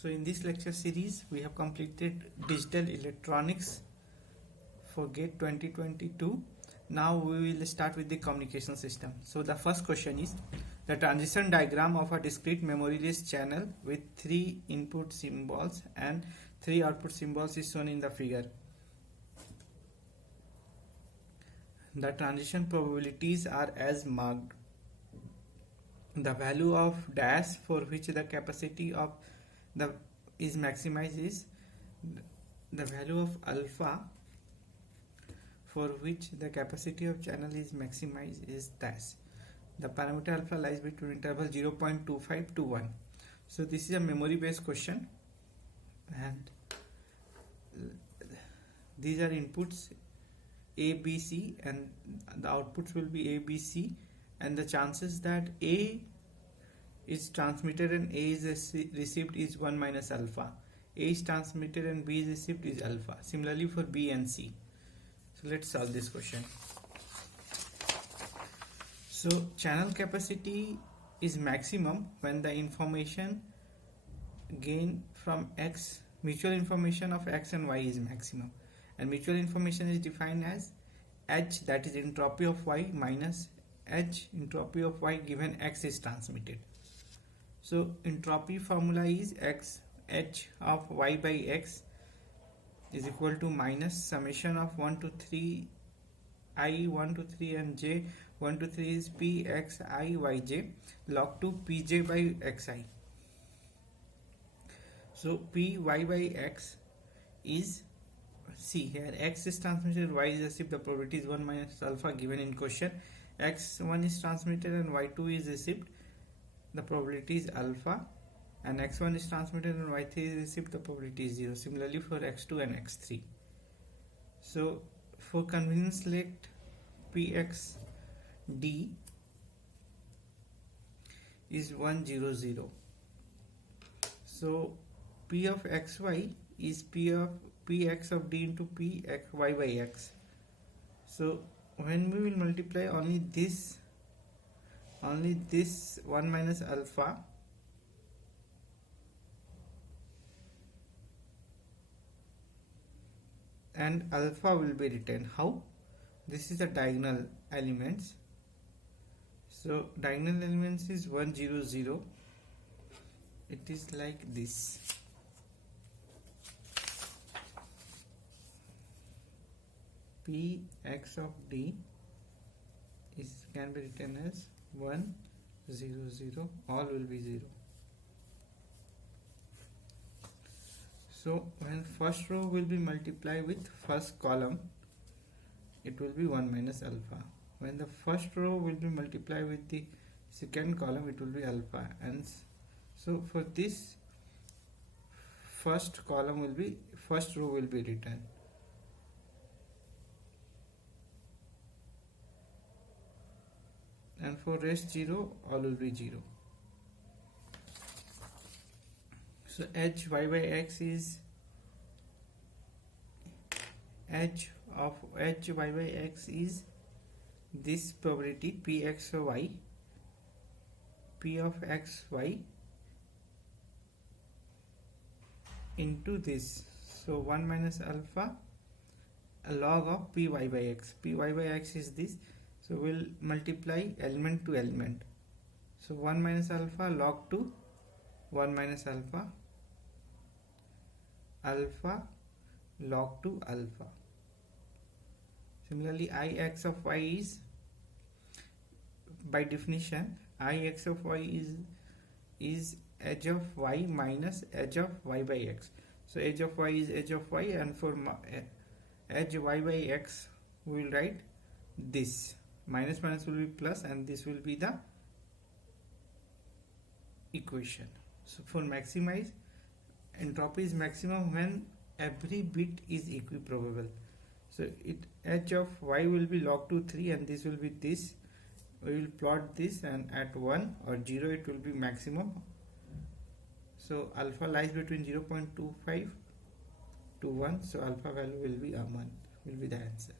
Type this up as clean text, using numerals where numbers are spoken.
So in this lecture series we have completed digital electronics for GATE 2022. Now we will start with the communication system. So the first question is the transition diagram of a discrete memory-less channel with 3 input symbols and 3 output symbols is shown in the figure. The transition probabilities are as marked. The value of dash for which the capacity of the is maximized is the value of alpha for which the capacity of channel is maximized is dash. The parameter alpha lies between interval 0.25 to 1. So this is a memory based question and these are inputs A, B, C and the outputs will be A, B, C, and the chances that A is transmitted and A is received is 1 minus alpha. A is transmitted and B is received is alpha. Similarly for B and C. So let's solve this question. So channel capacity is maximum when the information gain from X, mutual information of X and Y is maximum, and mutual information is defined as H, that is entropy of Y, minus H entropy of Y given X is transmitted. So entropy formula is X, H of Y by X is equal to minus summation of 1 to 3 I 1 to 3 and J 1 to 3 is P X I Y J log 2 Pj by Xi. So Py by X is, see here, X is transmitted, Y is received, the probability is 1 minus alpha given in question. X1 is transmitted and Y2 is received, the probability is alpha, and X1 is transmitted and Y3 is received, the probability is 0. Similarly for X2 and X3. So for convenience select Pxd is 1 0 0. So P of xy is Px of d into Py by x. So when we will multiply only this 1 minus alpha and alpha will be written. How? This is the diagonal elements. So diagonal elements is 1 0 0. It is like this. Px of d can be written as 1 0 0. All will be 0. So when first row will be multiplied with first column, it will be 1 minus alpha. When the first row will be multiplied with the second column, it will be alpha. And so for this first row will be written. And for rest 0, all will be 0. So H Y by X is H of H Y by X is this probability Px of Y, P of X Y into this. So 1 minus alpha a log of Py by X. Py by X is this. So we'll multiply element to element. So 1 minus alpha log to 1 minus alpha, alpha log to alpha. Similarly Ix of Y is, by definition, Ix of Y is edge of Y minus edge of Y by X. So edge of Y is edge of Y, and for edge Y by X we will write this. Minus minus will be plus and this will be the equation. So for maximize, entropy is maximum when every bit is equiprobable. So h of y will be log 2 3 and this will be this. We will plot this and at 1 or 0 it will be maximum. So alpha lies between 0.25 to 1. So alpha value will be 1, will be the answer.